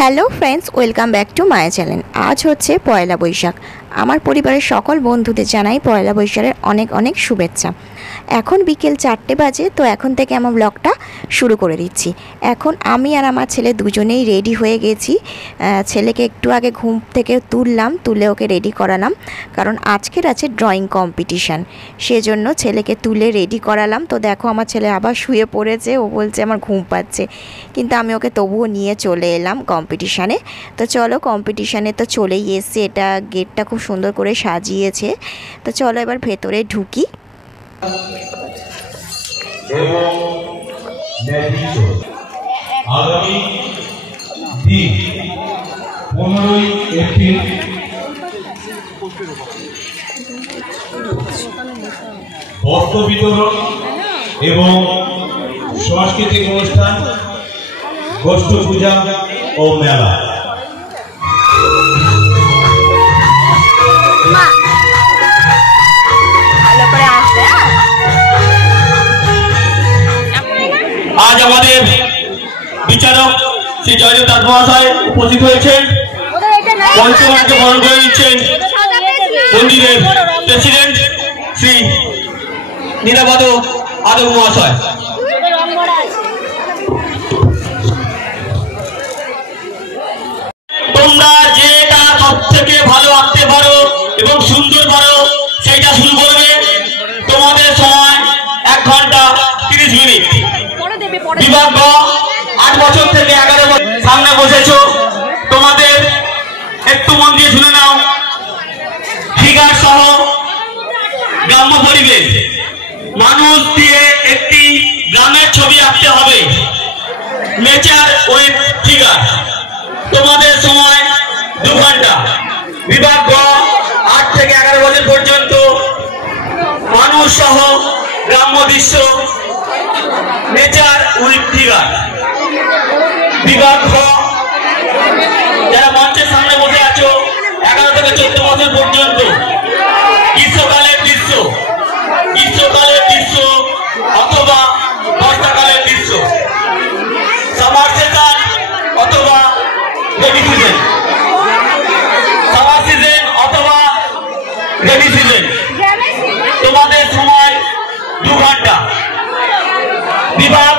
Hello friends, welcome back to my channel. আজ হচ্ছে পয়লা বৈশাখ। আমার পরিবারের সকল বন্ধুদের জানাই পয়লা বৈশাখের অনেক অনেক শুভেচ্ছা। এখন বিকেল 4টে বাজে, তো এখন থেকে আমার ব্লগটা শুরু করে দিচ্ছি। এখন আমি আর আমার ছেলে দুজনেই রেডি হয়ে গেছি। ছেলেকে একটু আগে ঘুম থেকে তুলে ওকে রেডি করালাম, কারণ আজকের আছে ড্রয়িং কম্পিটিশান। সেজন্য ছেলেকে তুলে রেডি করালাম। তো দেখো আমার ছেলে আবার শুয়ে পড়েছে, ও বলছে আমার ঘুম পাচ্ছে, কিন্তু আমি ওকে তবুও নিয়ে চলে এলাম কম্পিটিশানে। তো চলো, কম্পিটিশানে তো চলেই এসছে। এটা গেটটা খুব সুন্দর করে সাজিয়েছে। তো চলো এবার ভেতরে ঢুকি। আগামী দিন 15ই এপ্রিল বস্ত্র বিতরণ এবং সাংস্কৃতিক অনুষ্ঠান, গোষ্ঠ পূজা ও মেলা। আজ আমাদের বিচারক শ্রী জয়দেব দাস মহাশয় উপস্থিত হয়েছেন। পঞ্চমকে বরণ করে নিচ্ছেন মন্দিরের প্রেসিডেন্ট শ্রী নীলাপদ আদব মহাশয়। তোমরা যেটা সব থেকে ভালো আঁকতে পারো এবং সুন্দর পারো সেটা শুরু করবে। তোমাদের সময় 1 ঘন্টা 30 মিনিট। বিভাগ 8 বছর থেকে 11 বছর সামনে বসেছো, তোমাদের একটু মন দিয়ে শুনে নাও। ফিগার সহ গ্রাম্য পরিবেশ, মানুষ দিয়ে একটি গ্রামের ছবি আঁকতে হবে। Nature with figure. তোমাদের সময় 2 ঘন্টা। বিভাগ 8 থেকে 11 বছর পর্যন্ত মানুষ সহ গ্রাম্য দৃশ্য, নেচার উইথ ফিগার। বিভাগ যারা মঞ্চের সামনে বসে আছো 11 থেকে 14 বছর পর্যন্ত গ্রীষ্মকালের দৃশ্য, অথবা বর্ষাকালের দৃশ্য, সামার সিজন অথবা রেনি সিজন, সামার সিজন অথবা রেনি সিজন। তোমাদের সময় 2 ঘন্টা। বিভাগ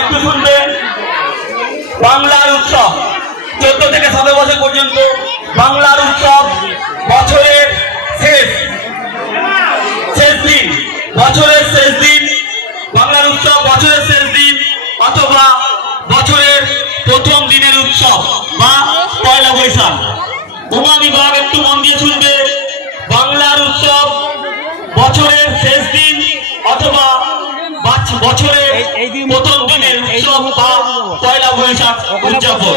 একটু শুনবেন। বাংলার উৎসব 14 থেকে 17 বছর পর্যন্ত বাংলার উৎসব, বছরের শেষ দিন, বছরের শেষ দিন বাংলার উৎসব, বছরের শেষ দিন অথবা বছরের প্রথম দিনের উৎসব বা পয়লা বৈশাখ। উমা বিভাগ একটু মন দিয়ে শুনবে। বাংলার উৎসব, বছরের শেষ দিন অথবা বছরের প্রথম দিনের উৎসব বা পয়লা বৈশাখ উদযাপন।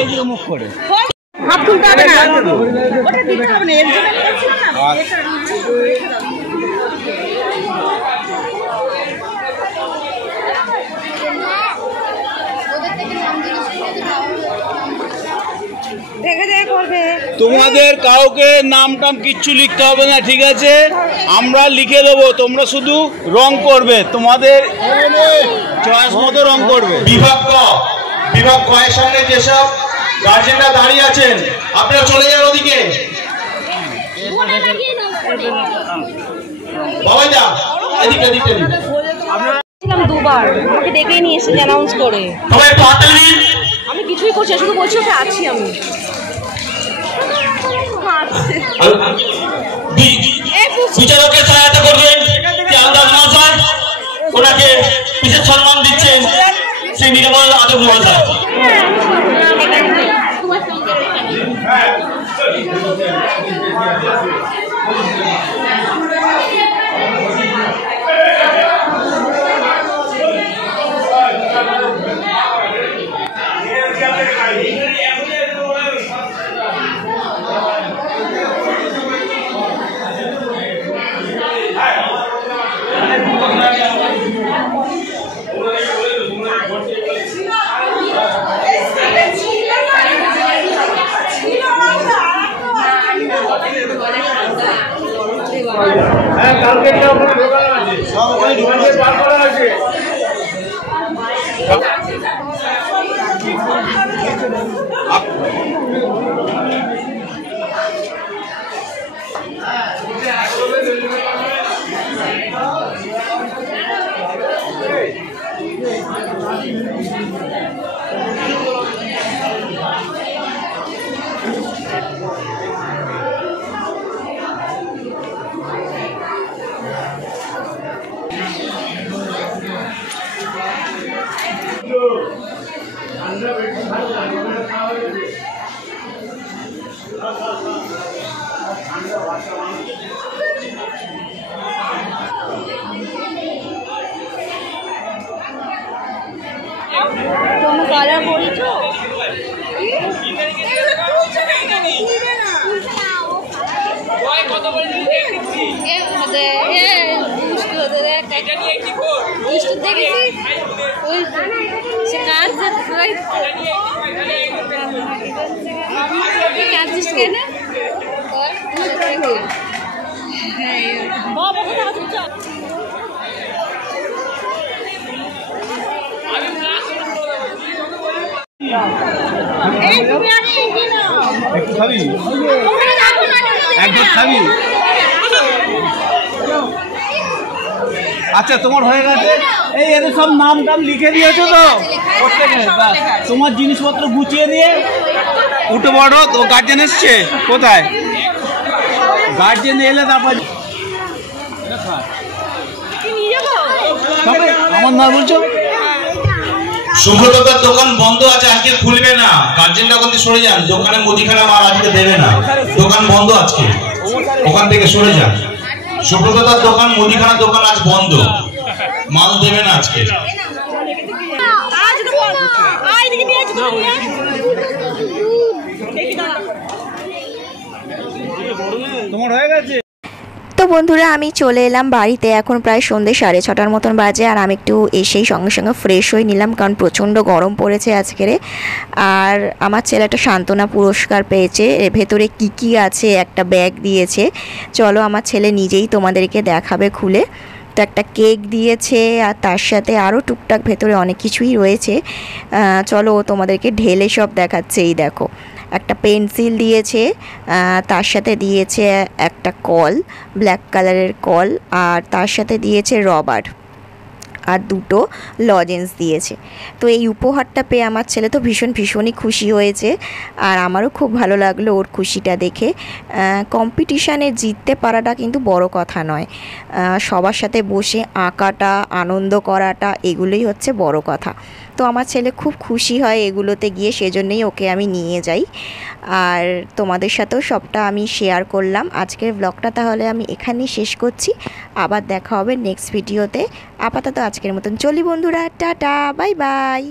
তোমাদের কাউকে নাম টাম কিচ্ছু লিখতে হবে না, ঠিক আছে? আমরা লিখে দেবো, তোমরা শুধু রং করবে, তোমাদের চয়েস মতো রং করবে। বিভাগ এর সামনে যেসব গার্জেনরা দাঁড়িয়ে আছেন আপনারা চলে যান ওদিকে। বাবা যা এদিকে। দুবার আমাকে ডেকে নিয়ে এসে অ্যানাউন্স করে। আমি কিছুই করছি, শুধু বলছি ওকে আছি আমি। বিচারকের সহায়তা করবেন ওনাকে বিশেষ সম্মান দিচ্ছেন শ্রী নীলাপদ আদব মহাশয়। কালকে সব আছে। आप তুমি কালার করেছো? একটু খাবি? একদম খাবি? আচ্ছা তোমার হয়ে গেছে। এই এদের সব নাম টাম লিখে দিয়েছো তো প্রত্যেকে? তোমার জিনিসপত্র গুছিয়ে নিয়ে উঠে বড়। তো গার্জেন এসছে? কোথায় গার্জেন? এলে তারপর আমার না বলছো। সুব্রতদার দোকান বন্ধ আছে, আজকে খুলবে না। গার্জেনরা ওখান থেকে সরে যান, দোকানে মুদিখানা মাল আজকে দেবে না, দোকান বন্ধ আজকে, ওখান থেকে সরে যান। সুব্রতদার দোকান মুদিখানা দোকান আজ বন্ধ, মাল দেবে না আজকে। তোমার হয়ে গেছে? তো বন্ধুরা আমি চলে এলাম বাড়িতে। এখন প্রায় সন্ধ্যে 6:30 মতন বাজে। আর আমি একটু এসেই সঙ্গে সঙ্গে ফ্রেশ হয়ে নিলাম, কারণ প্রচণ্ড গরম পড়েছে আজকের। আর আমার ছেলে একটা সান্ত্বনা পুরস্কার পেয়েছে, এর ভেতরে কি কি আছে একটা ব্যাগ দিয়েছে। চলো আমার ছেলে নিজেই তোমাদেরকে দেখাবে খুলে। তো একটা কেক দিয়েছে, আর তার সাথে আরও টুকটাক ভেতরে অনেক কিছুই রয়েছে। চলো তোমাদেরকে ঢেলে সব দেখাচ্ছে। এই দেখো, একটা পেন্সিল দিয়েছে, তার সাথে দিয়েছে একটা কল, ব্ল্যাক কালারের কল, আর তার সাথে দিয়েছে রবার, আর দুটো লজেন্স দিয়েছে। তো এই উপহারটা পেয়ে আমার ছেলে তো ভীষণই খুশি হয়েছে, আর আমারও খুব ভালো লাগলো ওর খুশিটা দেখে। কম্পিটিশানে জিততে পারাটা কিন্তু বড় কথা নয়, সবার সাথে বসে আঁকাটা, আনন্দ করাটা, এগুলোই হচ্ছে বড় কথা। তো আমার ছেলে খুব খুশি হয় এগুলোতে গিয়ে, সেজন্যই ওকে আমি নিয়ে যাই। আর তোমাদের সাথেও সবটা আমি শেয়ার করলাম। আজকের ব্লগটা তাহলে আমি এখানেই শেষ করছি, আবার দেখা হবে নেক্সট ভিডিওতে। আপাতত আজকের মতন চলি বন্ধুরা, টাটা, বাই বাই।